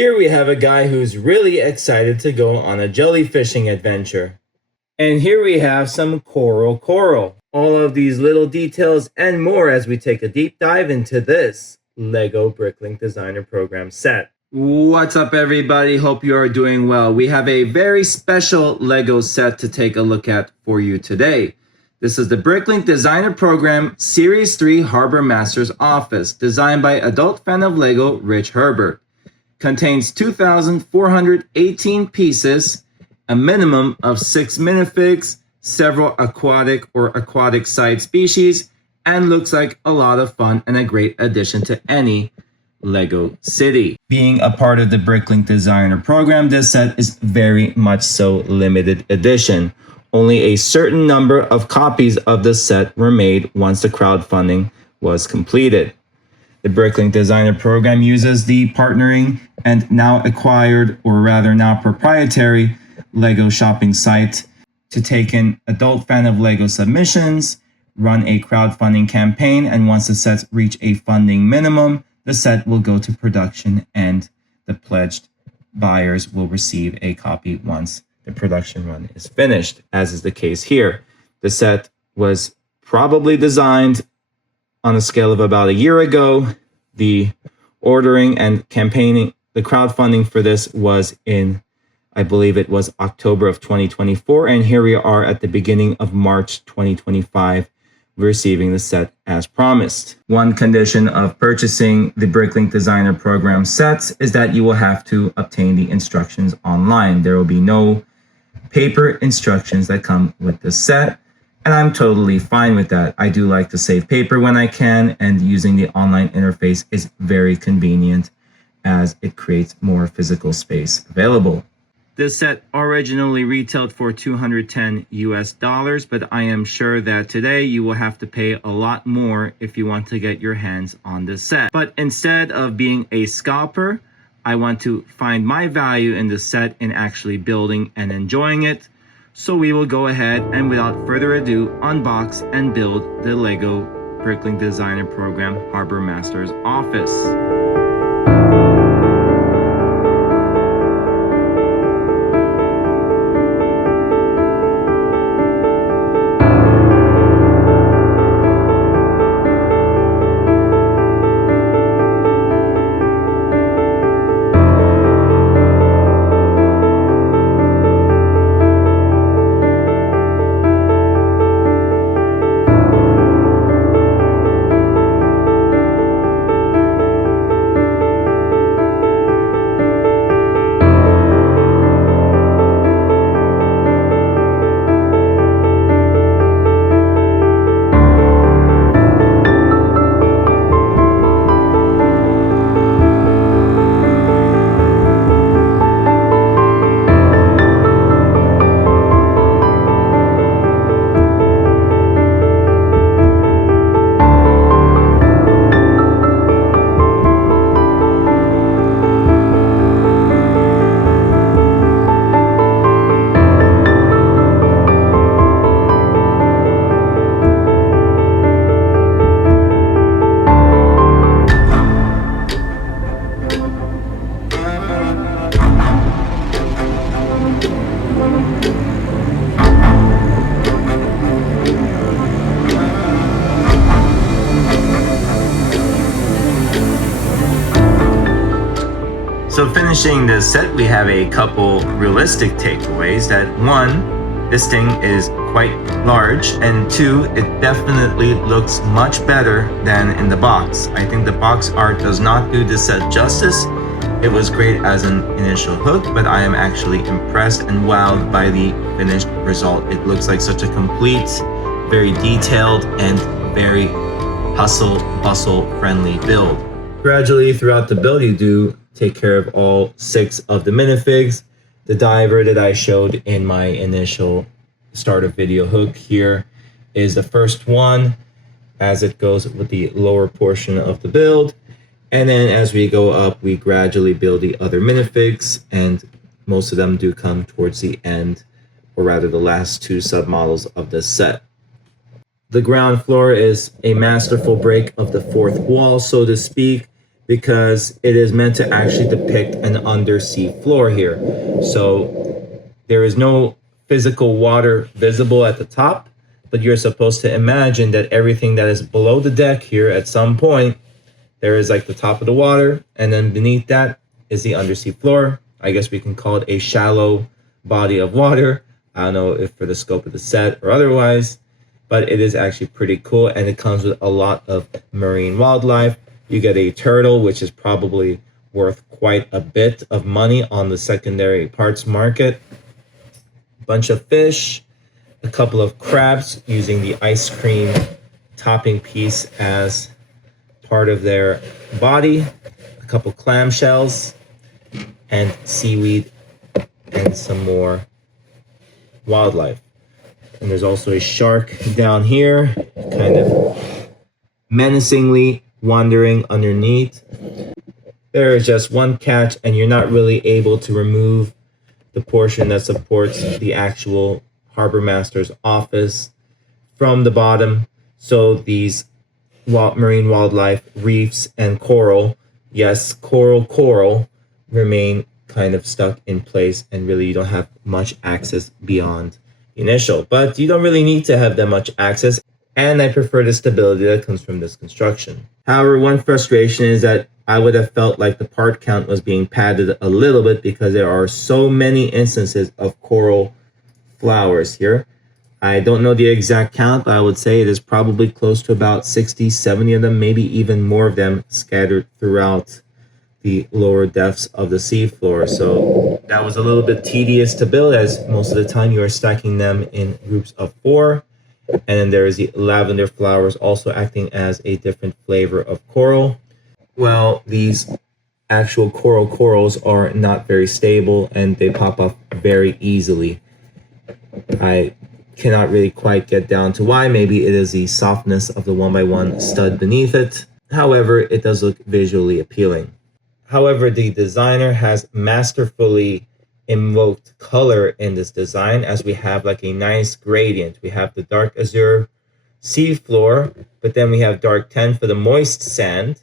Here we have a guy who's really excited to go on a jellyfishing adventure. And here we have some coral. All of these little details and more as we take a deep dive into this LEGO Bricklink Designer Program set. What's up, everybody? Hope you are doing well. We have a very special LEGO set to take a look at for you today. This is the Bricklink Designer Program Series 3 Harbormaster's Office, designed by adult fan of LEGO, Rich Herbert. Contains 2,418 pieces, a minimum of 6 minifigs, several aquatic side species, and looks like a lot of fun and a great addition to any LEGO city. Being a part of the Bricklink Designer Program, this set is very much so limited edition. Only a certain number of copies of the set were made once the crowdfunding was completed. The Bricklink Designer Program uses the partnering and now acquired, or rather now proprietary, LEGO shopping site to take in adult fan of LEGO submissions, run a crowdfunding campaign, and once the sets reach a funding minimum, the set will go to production and the pledged buyers will receive a copy once the production run is finished, as is the case here. The set was probably designed on a scale of about a year ago. The ordering and campaigning, the crowdfunding for this was in, I believe it was October of 2024, and here we are at the beginning of March 2025, receiving the set as promised. One condition of purchasing the Bricklink Designer Program sets is that you will have to obtain the instructions online. There will be no paper instructions that come with the set, and I'm totally fine with that. I do like to save paper when I can, and using the online interface is very convenient as it creates more physical space available. This set originally retailed for $210 US, but I am sure that today you will have to pay a lot more if you want to get your hands on this set. But instead of being a scalper, I want to find my value in the set in actually building and enjoying it. So we will go ahead and without further ado, unbox and build the LEGO Bricklink Designer Program Harbormaster's Office. So finishing this set, we have a couple realistic takeaways. That one, this thing is quite large, and two, it definitely looks much better than in the box. I think the box art does not do this set justice. It was great as an initial hook, but I am actually impressed and wowed by the finished result. It looks like such a complete, very detailed, and very hustle-bustle friendly build. Gradually throughout the build, you do take care of all 6 of the minifigs. The diver that I showed in my initial starter video hook here is the first one, as it goes with the lower portion of the build. And then as we go up, we gradually build the other minifigs, and most of them do come towards the end, or rather the last 2 submodels of this set. The ground floor is a masterful break of the 4th wall, so to speak, because it is meant to actually depict an undersea floor here. So there is no physical water visible at the top, but you're supposed to imagine that everything that is below the deck here at some point, there is like the top of the water, and then beneath that is the undersea floor. I guess we can call it a shallow body of water. I don't know if for the scope of the set or otherwise, but it is actually pretty cool, and it comes with a lot of marine wildlife. You get a turtle, which is probably worth quite a bit of money on the secondary parts market. A bunch of fish, a couple of crabs using the ice cream topping piece as part of their body, a couple clamshells, and seaweed, and some more wildlife. And there's also a shark down here, kind of menacingly wandering underneath. There is just one catch, and you're not really able to remove the portion that supports the actual Harbormaster's office from the bottom. So these marine wildlife, reefs, and coral, yes, coral, remain kind of stuck in place, and really you don't have much access beyond initial. But you don't really need to have that much access, and I prefer the stability that comes from this construction. However, one frustration is that I would have felt like the part count was being padded a little bit, because there are so many instances of coral flowers here. I don't know the exact count, but I would say it is probably close to about 60, 70 of them, maybe even more of them scattered throughout the lower depths of the seafloor. So that was a little bit tedious to build, as most of the time you are stacking them in groups of 4. And then there is the lavender flowers also acting as a different flavor of coral. Well, these actual corals are not very stable, and they pop up very easily. I cannot really quite get down to why. Maybe it is the softness of the 1x1 stud beneath it. However, it does look visually appealing. However, the designer has masterfully invoked color in this design, as we have like a nice gradient. We have the dark azure seafloor, but then we have dark tan for the moist sand,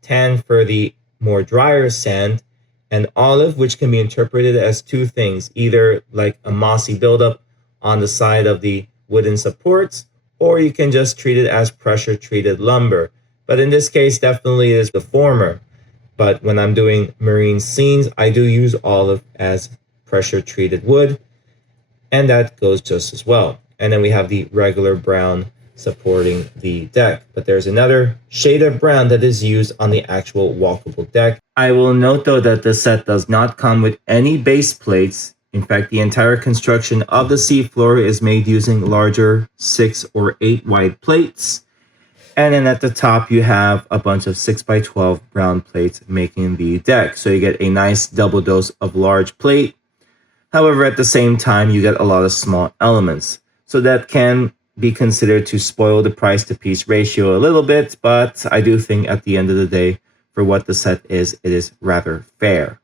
tan for the more drier sand, and olive, which can be interpreted as two things, either like a mossy buildup on the side of the wooden supports, or you can just treat it as pressure treated lumber. But in this case, definitely is the former. But when I'm doing marine scenes, I do use olive as pressure treated wood, and that goes just as well. And then we have the regular brown supporting the deck, but there's another shade of brown that is used on the actual walkable deck. I will note though that the set does not come with any base plates. In fact, the entire construction of the seafloor is made using larger 6 or 8 wide plates. And then at the top, you have a bunch of 6x12 brown plates making the deck. So you get a nice double dose of large plate. However, at the same time, you get a lot of small elements. So that can be considered to spoil the price to piece ratio a little bit. But I do think at the end of the day, for what the set is, it is rather fair.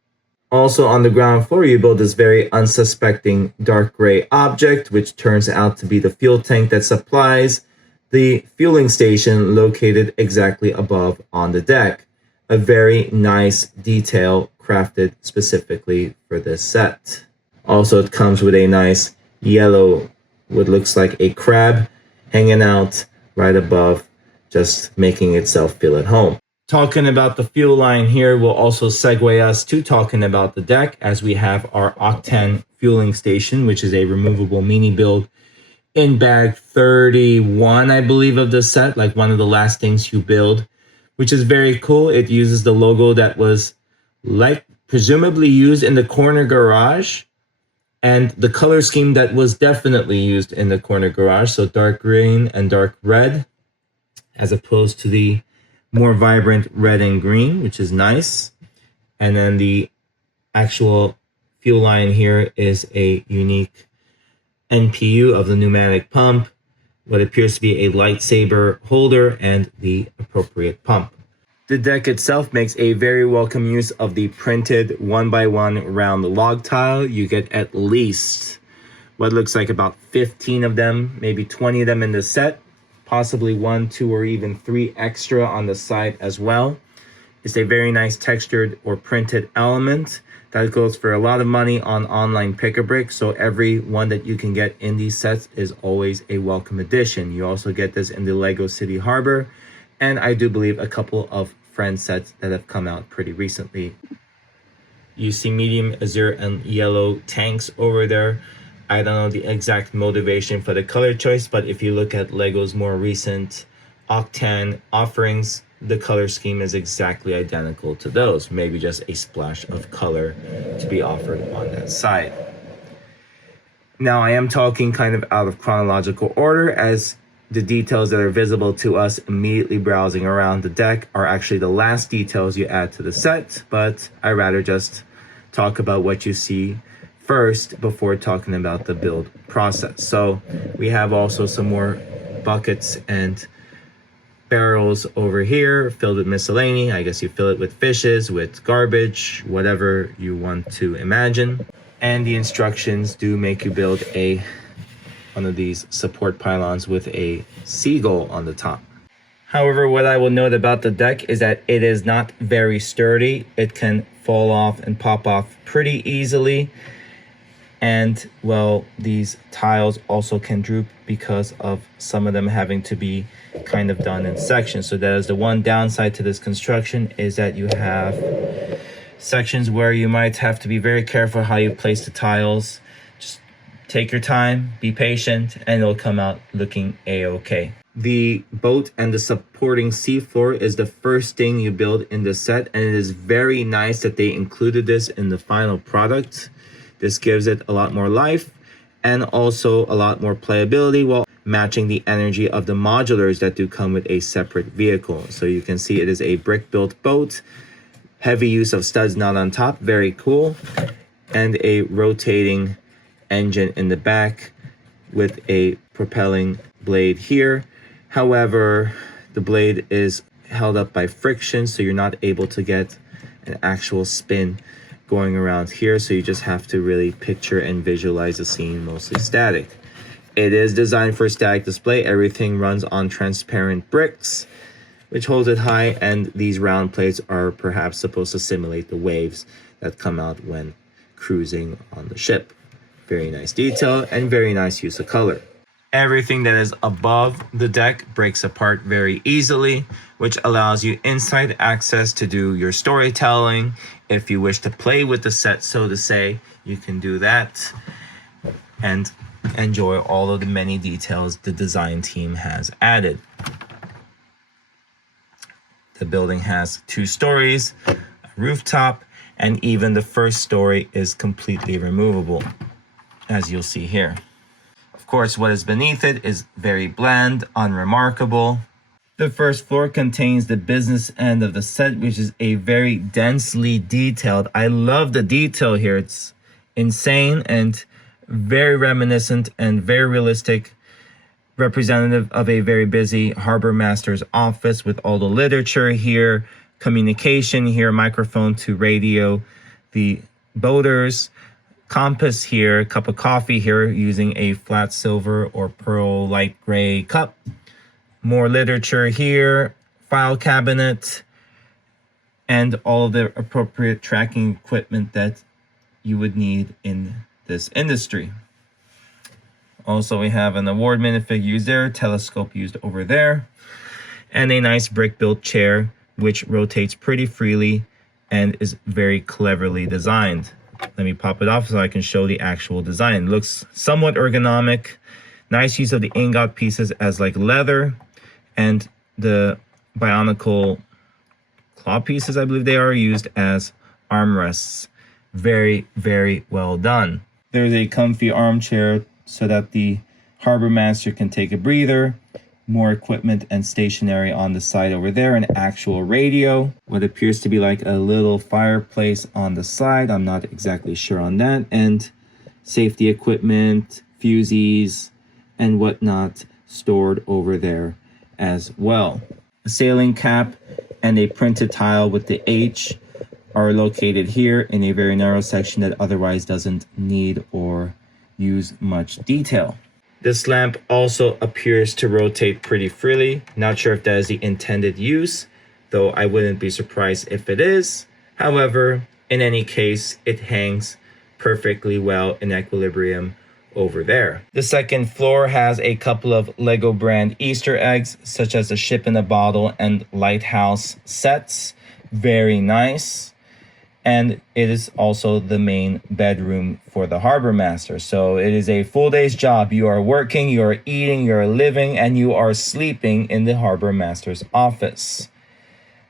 Also on the ground floor, you build this very unsuspecting dark gray object, which turns out to be the fuel tank that supplies the fueling station located exactly above on the deck. A very nice detail crafted specifically for this set. Also, it comes with a nice yellow, what looks like a crab hanging out right above, just making itself feel at home. Talking about the fuel line here will also segue us to talking about the deck, as we have our Octane fueling station, which is a removable mini build in bag 31, I believe, of the set, like one of the last things you build, which is very cool. It uses the logo that was like presumably used in the corner garage, and the color scheme that was definitely used in the corner garage, so dark green and dark red, as opposed to the more vibrant red and green, which is nice. And then the actual fuel line here is a unique NPU of the pneumatic pump, what appears to be a lightsaber holder, and the appropriate pump. The deck itself makes a very welcome use of the printed 1x1 round log tile. You get at least what looks like about 15 of them, maybe 20 of them in the set, possibly 1, 2, or even 3 extra on the side as well. It's a very nice textured or printed element that goes for a lot of money on online pick-a-brick. So every one that you can get in these sets is always a welcome addition. You also get this in the Lego City Harbor, and I do believe a couple of Friends sets that have come out pretty recently. You see medium azure and yellow tanks over there. I don't know the exact motivation for the color choice, but if you look at Lego's more recent Octane offerings, the color scheme is exactly identical to those, maybe just a splash of color to be offered on that side. Now I am talking kind of out of chronological order, as the details that are visible to us immediately browsing around the deck are actually the last details you add to the set, but I rather just talk about what you see first before talking about the build process. So we have also some more buckets and barrels over here filled with miscellany. I guess you fill it with fishes, with garbage, whatever you want to imagine. And the instructions do make you build one of these support pylons with a seagull on the top. However, what I will note about the deck is that it is not very sturdy. It can fall off and pop off pretty easily. And well, these tiles also can droop because of some of them having to be kind of done in sections. So that is the one downside to this construction, is that you have sections where you might have to be very careful how you place the tiles. Just take your time, be patient, and it'll come out looking a-okay. The boat and the supporting seafloor is the first thing you build in the set, and it is very nice that they included this in the final product. This gives it a lot more life and also a lot more playability while matching the energy of the modulars that do come with a separate vehicle. So you can see it is a brick-built boat, heavy use of studs not on top, very cool, and a rotating engine in the back with a propelling blade here. However, the blade is held up by friction, so you're not able to get an actual spin going around here, so you just have to really picture and visualize the scene mostly static. It is designed for static display. Everything runs on transparent bricks, which holds it high, and these round plates are perhaps supposed to simulate the waves that come out when cruising on the ship. Very nice detail and very nice use of color. Everything that is above the deck breaks apart very easily, which allows you inside access to do your storytelling. If you wish to play with the set, so to say, you can do that and enjoy all of the many details the design team has added. The building has 2 stories, a rooftop, and even the first story is completely removable, as you'll see here. Of course, what is beneath it is very bland, unremarkable. The first floor contains the business end of the set, which is a very densely detailed. I love the detail here. It's insane and very reminiscent and very realistic, representative of a very busy Harbormaster's office with all the literature here, communication here, microphone to radio, the boaters, compass here, cup of coffee here using a flat silver or pearl light gray cup. More literature here, file cabinet, and all of the appropriate tracking equipment that you would need in this industry. Also, we have an award minifig used there, telescope used over there, and a nice brick-built chair which rotates pretty freely and is very cleverly designed. Let me pop it off so I can show the actual design. It looks somewhat ergonomic. Nice use of the ingot pieces as like leather, and the bionicle claw pieces, I believe they are, used as armrests. Very, very well done. There's a comfy armchair so that the Harbormaster can take a breather. More equipment and stationery on the side over there, an actual radio, what appears to be like a little fireplace on the side, I'm not exactly sure on that, and safety equipment, fusees, and whatnot stored over there as well. A sailing cap and a printed tile with the H are located here in a very narrow section that otherwise doesn't need or use much detail. This lamp also appears to rotate pretty freely. Not sure if that is the intended use, though I wouldn't be surprised if it is. However, in any case, it hangs perfectly well in equilibrium over there. The second floor has a couple of Lego brand Easter eggs, such as the ship in a bottle and lighthouse sets. Very nice. And it is also the main bedroom for the Harbormaster. So it is a full day's job. You are working, you are eating, you are living, and you are sleeping in the Harbormaster's office.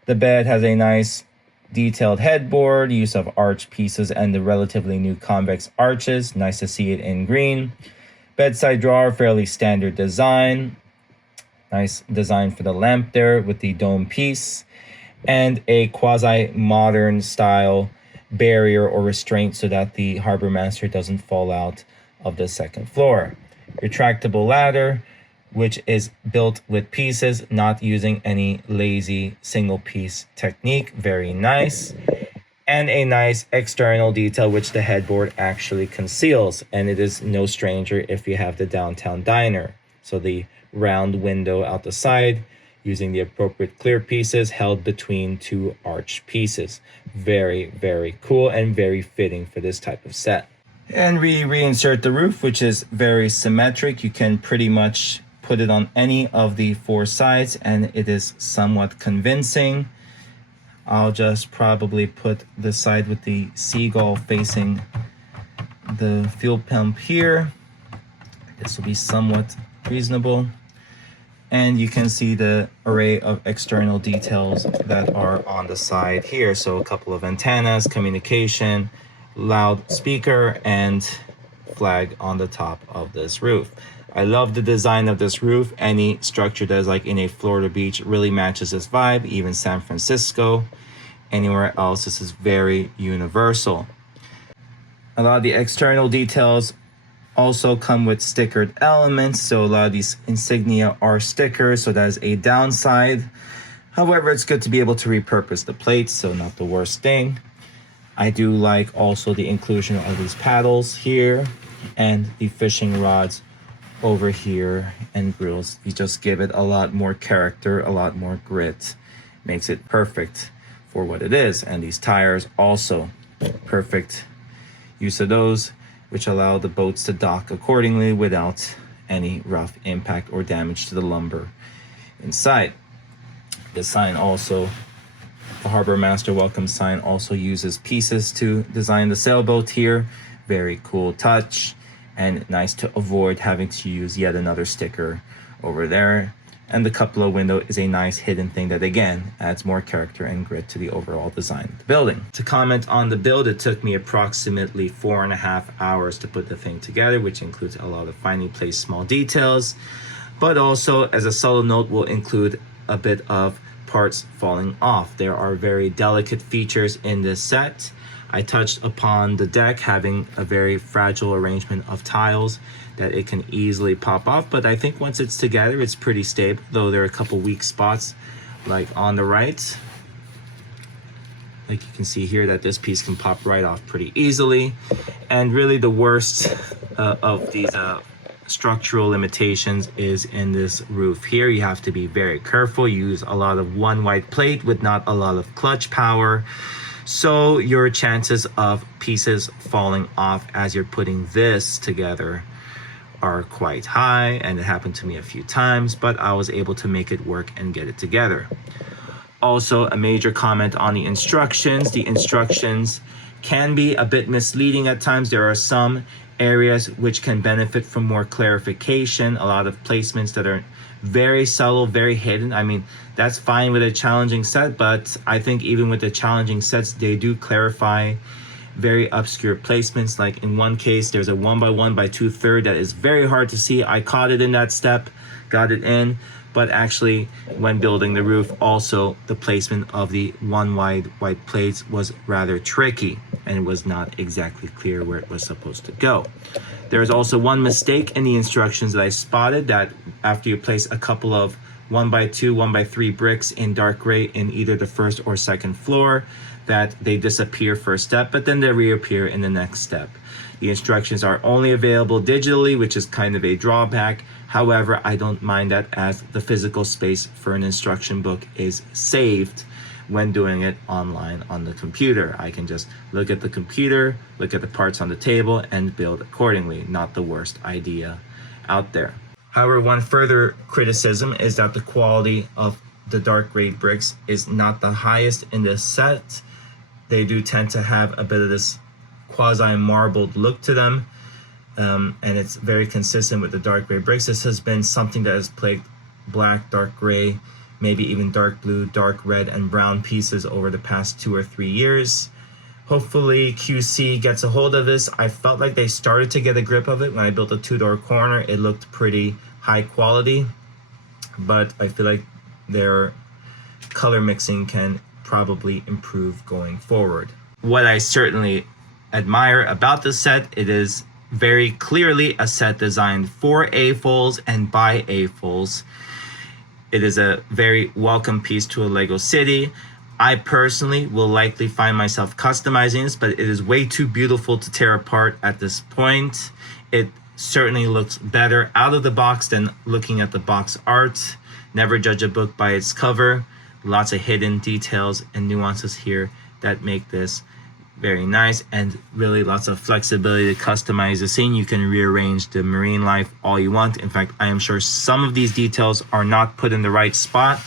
The bed has a nice detailed headboard, use of arch pieces and the relatively new convex arches. Nice to see it in green. Bedside drawer, fairly standard design. Nice design for the lamp there with the dome piece. And a quasi-modern style barrier or restraint so that the Harbormaster doesn't fall out of the second floor. Retractable ladder, which is built with pieces, not using any lazy single piece technique. Very nice. And a nice external detail which the headboard actually conceals, and it is no stranger if you have the downtown diner. So the round window out the side using the appropriate clear pieces held between two arch pieces. Very, very cool and very fitting for this type of set. And we reinsert the roof, which is very symmetric. You can pretty much put it on any of the four sides and it is somewhat convincing. I'll just probably put the side with the seagull facing the fuel pump here. This will be somewhat reasonable. And you can see the array of external details that are on the side here. So a couple of antennas, communication, loudspeaker, and flag on the top of this roof. I love the design of this roof. Any structure that is like in a Florida beach really matches this vibe, even San Francisco. Anywhere else, this is very universal. A lot of the external details also come with stickered elements, so a lot of these insignia are stickers, so that is a downside. However, it's good to be able to repurpose the plates, so not the worst thing. I do like also the inclusion of these paddles here and the fishing rods over here and grills. You just give it a lot more character, a lot more grit. Makes it perfect for what it is. And these tires also perfect use of those, which allow the boats to dock accordingly without any rough impact or damage to the lumber inside. The sign also, the Harbormaster welcome sign, also uses pieces to design the sailboat here. Very cool touch and nice to avoid having to use yet another sticker over there. And the cupola window is a nice hidden thing that again adds more character and grit to the overall design of the building. To comment on the build, it took me approximately 4.5 hours to put the thing together, which includes a lot of finely placed small details, but also as a subtle note will include a bit of parts falling off. There are very delicate features in this set. I touched upon the deck having a very fragile arrangement of tiles that it can easily pop off, but I think once it's together, it's pretty stable, though there are a couple weak spots, like on the right. Like you can see here that this piece can pop right off pretty easily. And really the worst of these structural limitations is in this roof here. You have to be very careful. You use a lot of one wide plate with not a lot of clutch power. So your chances of pieces falling off as you're putting this together are quite high, and it happened to me a few times, but I was able to make it work and get it together. Also, a major comment on the instructions. The instructions can be a bit misleading at times. There are some areas which can benefit from more clarification, a lot of placements that are very subtle, very hidden. I mean, that's fine with a challenging set, but I think even with the challenging sets, they do clarify very obscure placements. Like in one case, there's a 1x1 by 2/3 that is very hard to see. I caught it in that step, got it in, but actually when building the roof, also the placement of the one wide white plates was rather tricky and it was not exactly clear where it was supposed to go. There's also one mistake in the instructions that I spotted, that after you place a couple of 1x2, 1x3 bricks in dark gray in either the first or second floor, that they disappear for a step, but then they reappear in the next step. The instructions are only available digitally, which is kind of a drawback. However, I don't mind that, as the physical space for an instruction book is saved when doing it online on the computer. I can just look at the computer, look at the parts on the table, and build accordingly. Not the worst idea out there. However, one further criticism is that the quality of the dark gray bricks is not the highest in this set. They do tend to have a bit of this quasi-marbled look to them, and it's very consistent with the dark gray bricks. This has been something that has plagued black, dark gray, maybe even dark blue, dark red, and brown pieces over the past 2 or 3 years. Hopefully QC gets a hold of this. I felt like they started to get a grip of it when I built a 2-door corner. It looked pretty high quality, but I feel like their color mixing can probably improve going forward. What I certainly admire about this set, it is very clearly a set designed for AFOLs and by AFOLs. It is a very welcome piece to a Lego city. I personally will likely find myself customizing this, but it is way too beautiful to tear apart at this point. It certainly looks better out of the box than looking at the box art. Never judge a book by its cover. Lots of hidden details and nuances here that make this very nice, and really lots of flexibility to customize the scene. You can rearrange the marine life all you want. In fact, I am sure some of these details are not put in the right spot.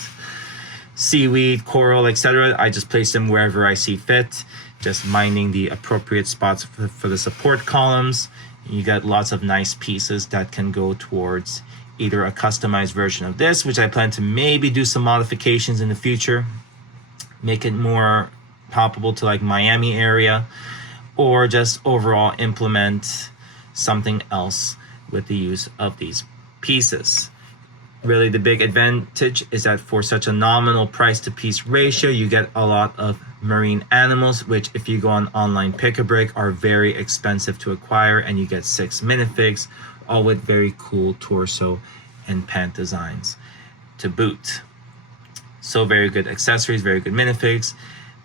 Seaweed, coral, etc. I just place them wherever I see fit, just minding the appropriate spots for the support columns. You got lots of nice pieces that can go towards either a customized version of this, which I plan to maybe do some modifications in the future, make it more palpable to like Miami area, or just overall implement something else with the use of these pieces. Really, the big advantage is that for such a nominal price to piece ratio, you get a lot of marine animals, which if you go on online pick-a-brick are very expensive to acquire, and you get 6 minifigs, all with very cool torso and pant designs to boot. So very good accessories, very good minifigs.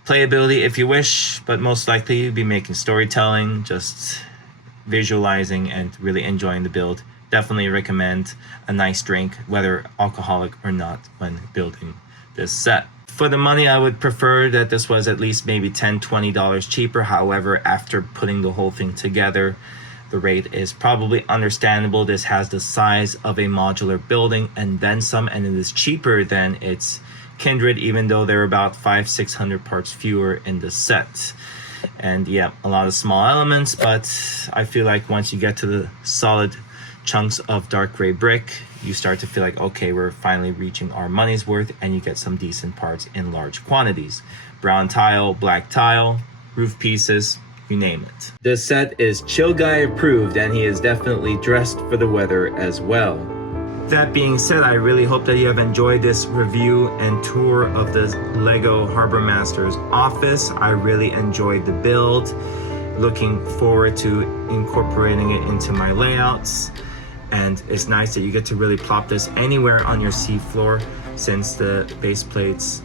Playability if you wish, but most likely you'll be making storytelling, just visualizing and really enjoying the build. Definitely recommend a nice drink, whether alcoholic or not, when building this set. For the money, I would prefer that this was at least maybe $10, $20 cheaper. However, after putting the whole thing together, the rate is probably understandable. This has the size of a modular building and then some, and it is cheaper than its kindred, even though there are about 500-600 parts fewer in the set. And yeah, a lot of small elements, but I feel like once you get to the solid chunks of dark gray brick, you start to feel like, okay, we're finally reaching our money's worth, and you get some decent parts in large quantities. Brown tile, black tile, roof pieces, you name it. This set is Chill Guy approved, and he is definitely dressed for the weather as well. That being said, I really hope that you have enjoyed this review and tour of this Lego Harbormaster's office. I really enjoyed the build. Looking forward to incorporating it into my layouts. And it's nice that you get to really plop this anywhere on your seafloor, since the base plates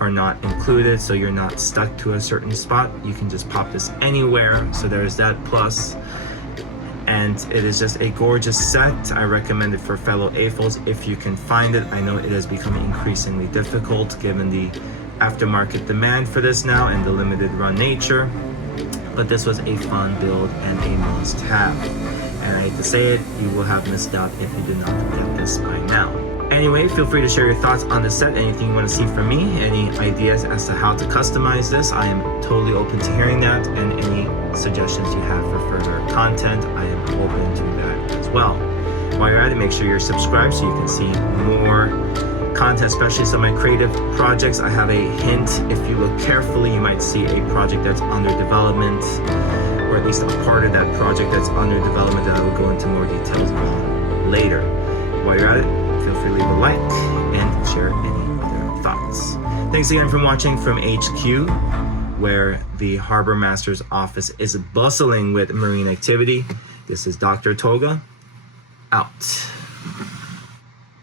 are not included, so you're not stuck to a certain spot. You can just pop this anywhere, so there's that plus. And it is just a gorgeous set. I recommend it for fellow AFOLs if you can find it. I know it has become increasingly difficult given the aftermarket demand for this now and the limited run nature, but this was a fun build and a must-have. And I hate to say it, you will have missed out if you did not get this by now. Anyway, feel free to share your thoughts on the set, anything you want to see from me, any ideas as to how to customize this. I am totally open to hearing that, and any suggestions you have for further content, I am open to that as well. While you're at it, make sure you're subscribed so you can see more content, especially some of my creative projects. I have a hint. If you look carefully, you might see a project that's under development, or at least a part of that project that's under development that I will go into more details on later. While you're at it, feel free to leave a like and share any other thoughts. Thanks again for watching from HQ, where the Harbormaster's office is bustling with marine activity. This is Dr. Toga, out.